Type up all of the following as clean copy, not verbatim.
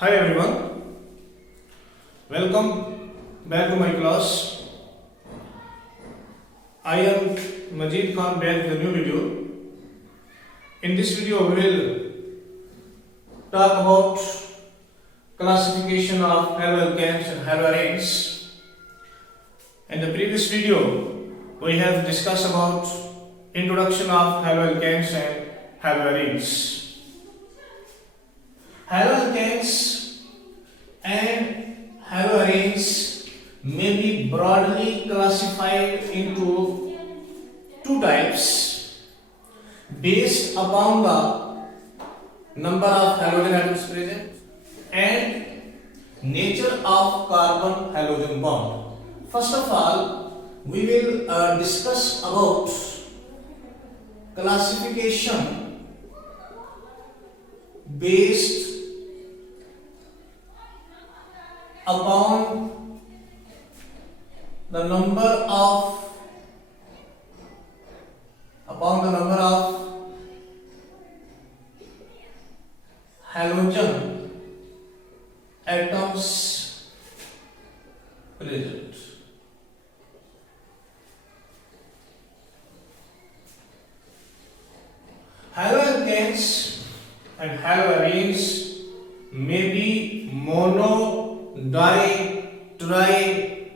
Hi everyone, welcome back to my class. I am Majid Khan back with a new video. In this video, we will talk about classification of haloalkanes and haloarenes. In the previous video, we have discussed about introduction of haloalkanes and haloarenes. Haloalkanes and haloarenes may be broadly classified into two types based upon the number of halogen atoms present and nature of carbon halogen bond. First of all, we will discuss about classification based upon the number of halogen atoms present. Haloalkanes and haloarenes may be mono, di, tri,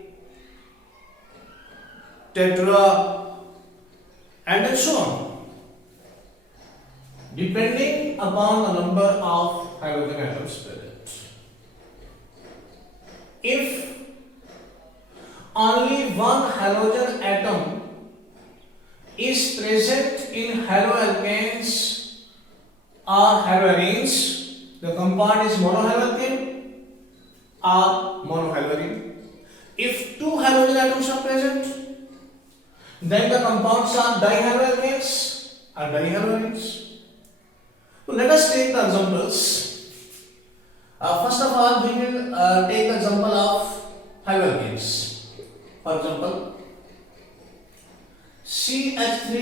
tetra, and so on, depending upon the number of halogen atoms present. If only one halogen atom is present in haloalkanes or haloarenes, the compound is monohaloalkane or monohaloarene. If two halogen atoms are present, then the compounds are dihaloalkanes or dihaloarenes. So let us take the examples. First of all, we will take the example of haloalkanes. For example, CH3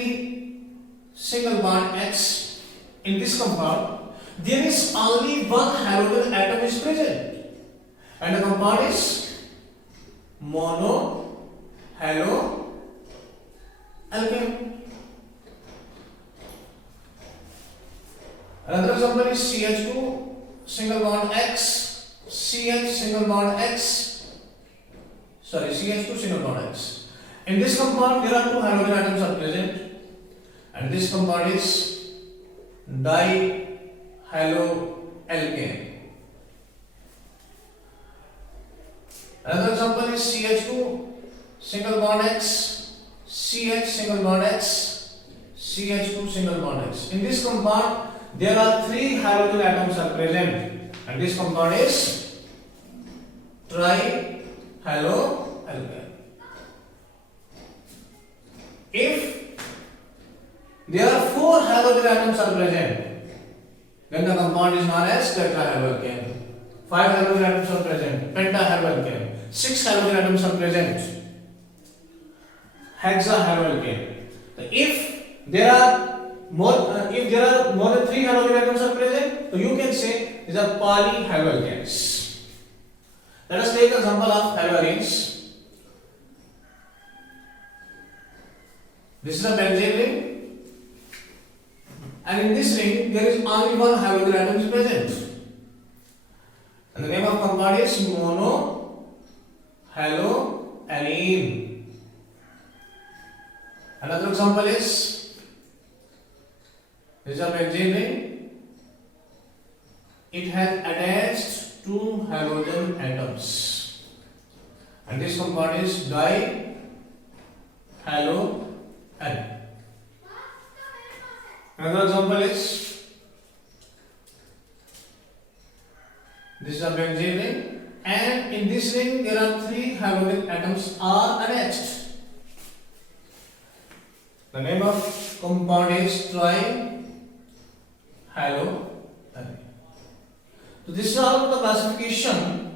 single bond X. In this compound, there is only one halogen atom is present, and the compound is mono halo alkane. Another example is CH2 single bond X, CH single bond X, CH2 single bond X. In this compound, there are two halogen atoms are present, and this compound is dihaloalkane. Another example is CH2 single bond X, CH single bond X, CH2 single bond X. In this compound, there are three halogen atoms are present, and this compound is trihaloalkane. If there are four halogen atoms are present, then the compound is known as tetrahaloalkane. Five halogen atoms are present, pentahaloalkane. Six halogen atoms are present, hexahaloalkane. If there are more than three halogen atoms are present, so you can say these are polyhaloalkanes. Let us take an example of haloarenes. This is a benzene ring, and in this ring there is only one halogen atom is present, and the name of compound is mono haloalane. Another example is this is a benzene ring. It has attached two halogen atoms, and this compound is dihaloalane. Another example is this is a benzene ring, and in this ring there are three halogen atoms are attached. The name of compound is trihaloalane. So this is all the classification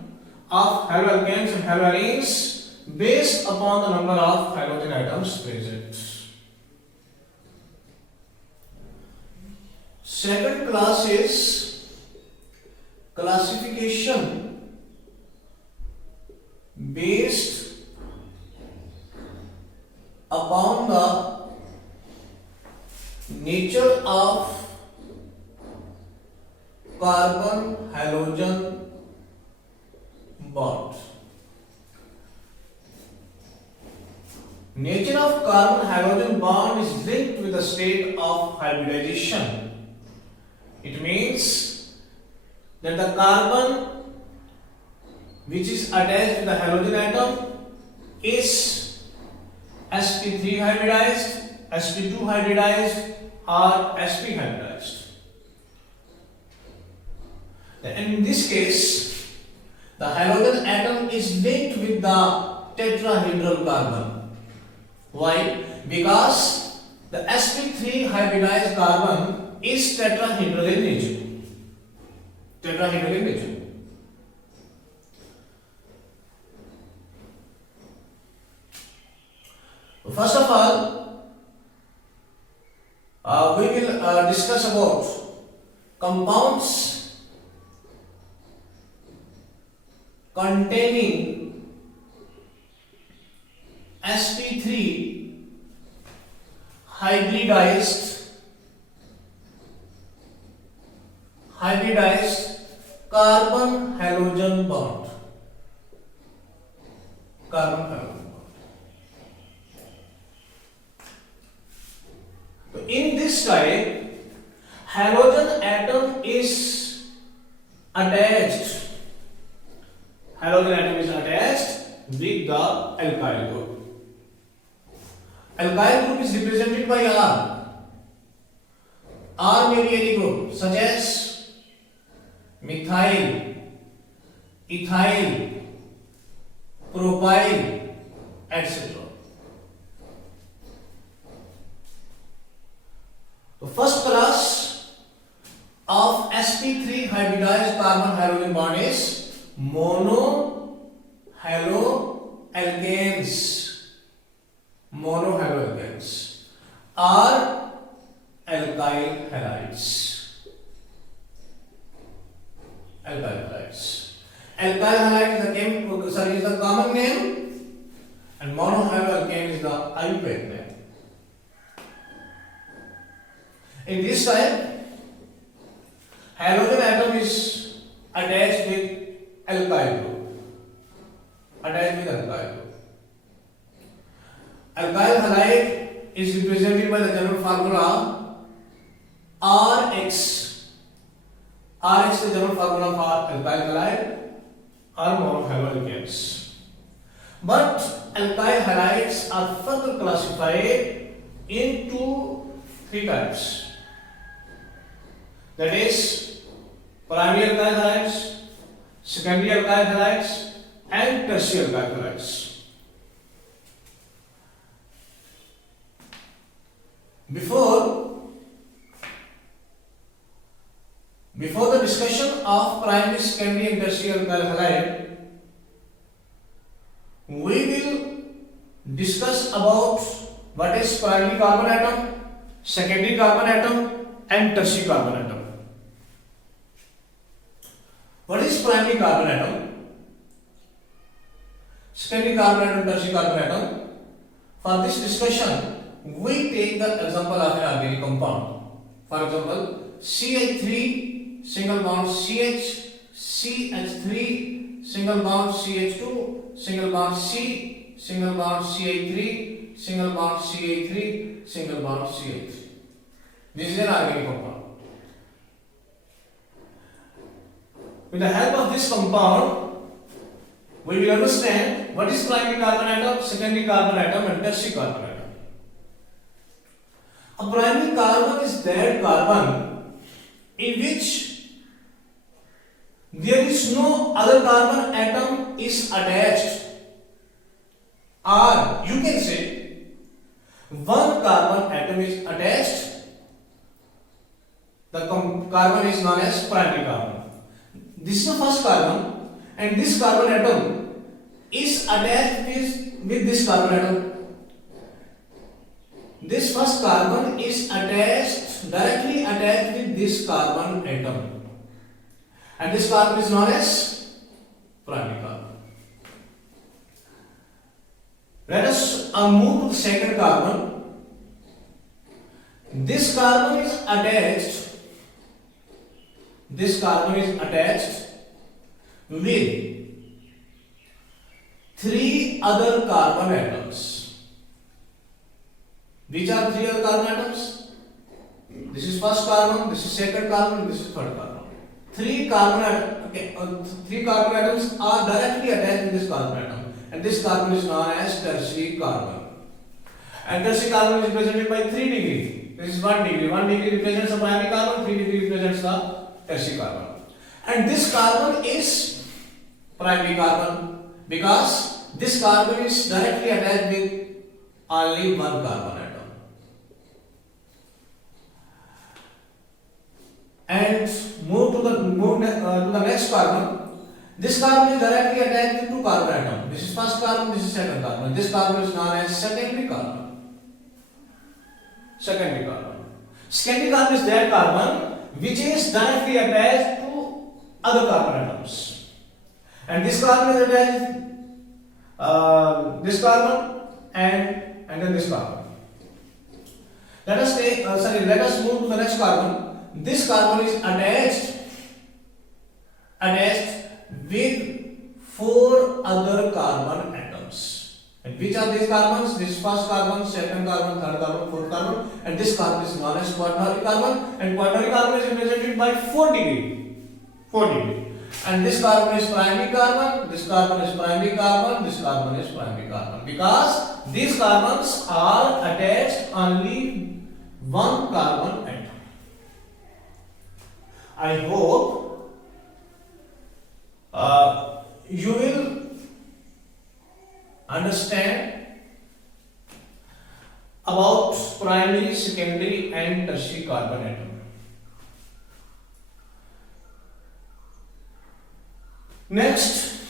of haloalkanes and haloarenes based upon the number of halogen atoms present. Second class is classification based upon the nature of carbon halogen bond. Nature of carbon halogen bond is linked with the state of hybridization. It means that the carbon which is attached to the halogen atom is sp3 hybridized, sp2 hybridized, or sp hybridized. And in this case, the halogen atom is linked with the tetrahedral carbon. Why? Because the sp3 hybridized carbon is tetrahedral in nature. Tetrahedral in nature. First of all, we will discuss about compounds containing sp3 hybridized carbon halogen bond. Carbon halogen bond. So in this type, halogen atom is attached. Halogen atom is attached with the alkyl group. Alkyl group is represented by R. R may be any group such as methyl, ethyl, propyl, etc. The first class of sp3 hybridized carbon halogen bond is monohaloalkanes. Monohaloalkanes are alkyl halides. Alkyl halides. Alkyl halide is the common name, and monohaloalkane is the IUPAC name. In this type, halogen atom is attached with alkyl group. Alkyl halide is represented by the general formula Rx. Rx is the general formula for alkyl halide or monohaloalkanes. But alkyl halides are further classified into three types. That is primary alkyl halides, secondary alkyl halides, and tertiary alkyl halides. Before the discussion of primary, secondary, and tertiary alkyl halide, we will discuss about what is primary carbon atom, secondary carbon atom, and tertiary carbon atom. What is primary carbon atom, secondary carbon atom, tertiary carbon atom? For this discussion, we take the example of an organic compound. For example, CH3 single bond CH, CH3 single bond CH2, single bond C, single bond CH3, single bond CH3, single bond CH3. This is an organic compound. With the help of this compound, we will understand what is primary carbon atom, secondary carbon atom, and tertiary carbon atom. A primary carbon is that carbon in which there is no other carbon atom is attached, or you can say one carbon atom is attached. The carbon is known as primary carbon. This is the first carbon, and this carbon atom is attached with this carbon atom. This first carbon is directly attached with this carbon atom, and this carbon is known as primary carbon. Let us move to the second carbon. This carbon is attached with 3 other carbon atoms. Which are 3 other carbon atoms? This is first carbon, this is second carbon, this is third carbon. 3 carbon atoms are directly attached with this carbon atom, and this carbon is known as tertiary carbon. And tertiary carbon is represented by 3 degrees. This is 1 degree. 1 degree represents the primary carbon, 3 degree represents the tertiary carbon. And this carbon is primary carbon because this carbon is directly attached with only 1 carbon atom. And move to the next carbon. This carbon is directly attached with 2 carbon atoms. This is first carbon, this is second carbon. This carbon is known as secondary carbon. Secondary carbon is that carbon which is directly attached to other carbon atoms, and this carbon is attached this carbon and then this carbon. Let us move to the next carbon. This carbon is attached with 4 other carbon atoms. And which are these carbons? This first carbon, second carbon, third carbon, fourth carbon, and this carbon is known as quaternary carbon, and quaternary carbon is represented by 4 degree. 4 degree. And this carbon is primary carbon, this carbon is primary carbon, this carbon is primary carbon, because these carbons are attached only 1 carbon atom. I hope you will understand about primary, secondary and tertiary carbon atom. Next,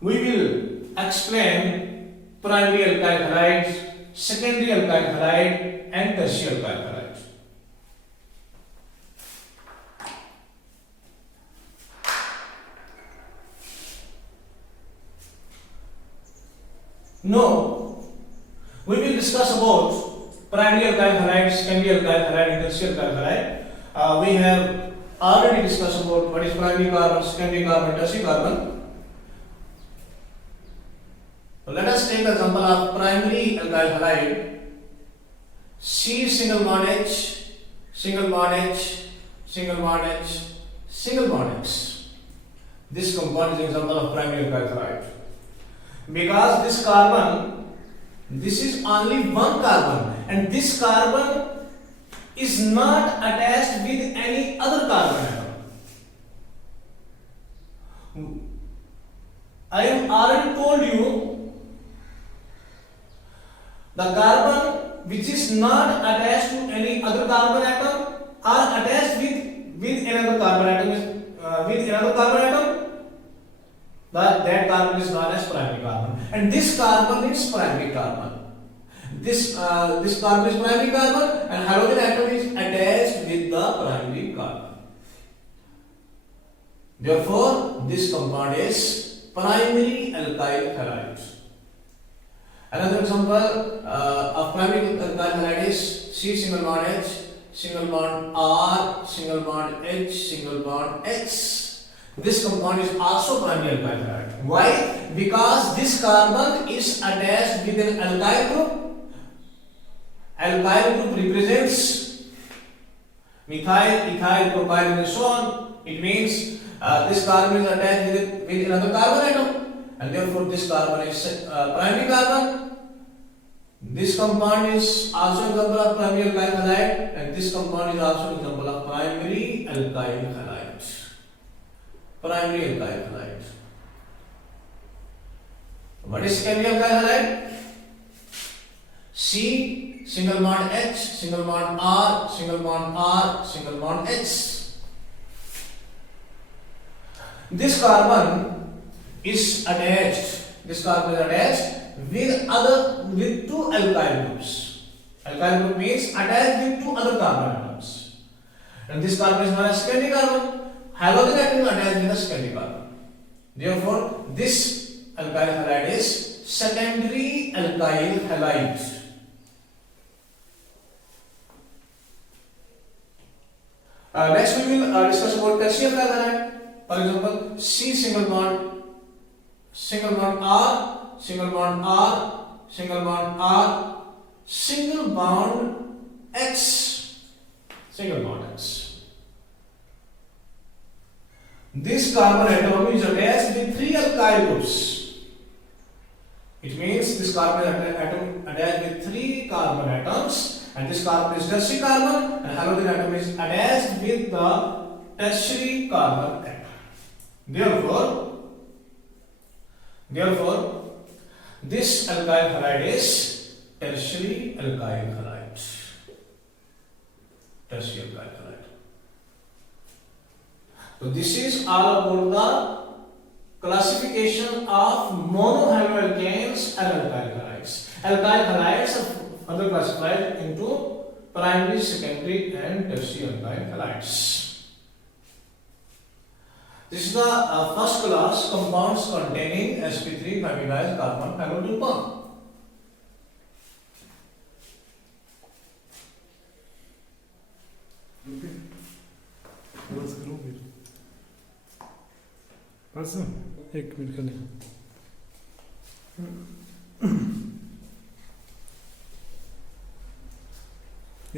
we will explain primary alkyl halides, secondary alkyl halide and tertiary alkyl halide. Now, we will discuss about primary alkyl halide, secondary alkyl halide and tertiary alkyl halide. We have already discussed about what is primary carbon, secondary carbon, tertiary carbon. So let us take the example of primary alkyl halide. C single bond H, single bond H, single bond H, single bond X. This compound is an example of primary alkyl halide. Because this carbon, this is only 1 carbon, and this carbon is not attached with any other carbon atom. I have already told you the carbon which is not attached to any other carbon atom are attached with another carbon atom that carbon is known as primary carbon, and this carbon is primary carbon. This carbon is primary carbon, and halogen atom is attached with the primary carbon. Therefore, this compound is primary alkyl halide. Another example of primary alkyl halide is C single bond H, single bond R, single bond H, single bond X. This compound is also primary alkyl halide. Why? Because this carbon is attached with an alkyl group. Alkyl group represents methyl, ethyl, propyl, and so on. It means this carbon is attached with another carbon atom, and therefore this carbon is primary carbon. This compound is also an example of primary alkyl halide, and this compound is also an example of primary alkyl halide. Primary alkyl halide. What is secondary alkyl halide? C single bond H, single bond R, single bond R, single bond X. This carbon is attached. This carbon is attached with 2 alkyl groups. Alkyl group means attached with 2 other carbon atoms. and this carbon is known as secondary carbon. Halogen atom attached with the secondary carbon. Therefore, this alkyl halide is secondary alkyl halide. Next we will discuss about tertiary alkyl halide. For example, C single bond R, single bond R, single bond R, single bond X, single bond X. This carbon atom is attached with 3 alkyl groups. It means this carbon atom attached with 3 carbon atoms, and this carbon is tertiary carbon, and halogen atom is attached with the tertiary carbon atom. Therefore, this alkyl halide is tertiary alkyl halide. Tertiary alkyl halide. So this is all about the classification of monohaloalkanes and alkyl halides. Alkyl halides are further classified into primary, secondary, and tertiary alkyl halides. This is the first class compounds containing sp3 familiarized carbon halogen bond. एक minute का नहीं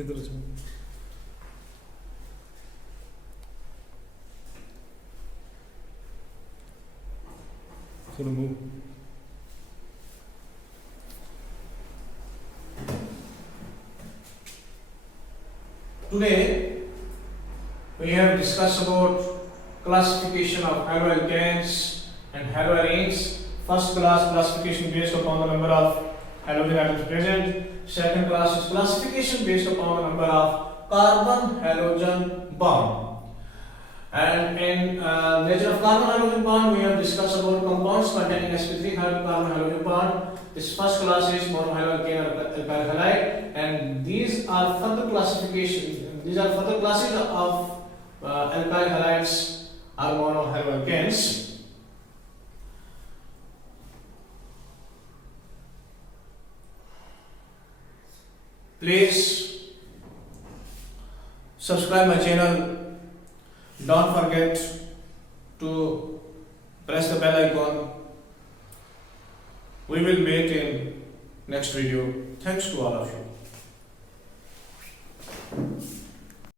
इधर जाओ चलो move Today we have discussed about classification of haloalkanes and haloarenes. First class classification based upon the number of halogen atoms present. Second class is classification based upon the number of carbon halogen bond. And in nature of carbon halogen bond, we have discussed about compounds containing sp3 carbon halogen bond. This first class is monohaloalkane or alkyl halide, and these are further classification. These are further classes of alkyl halides or monohaloalkanes. Please subscribe my channel. Don't forget to press the bell icon. We will meet in next video. Thanks to all of you.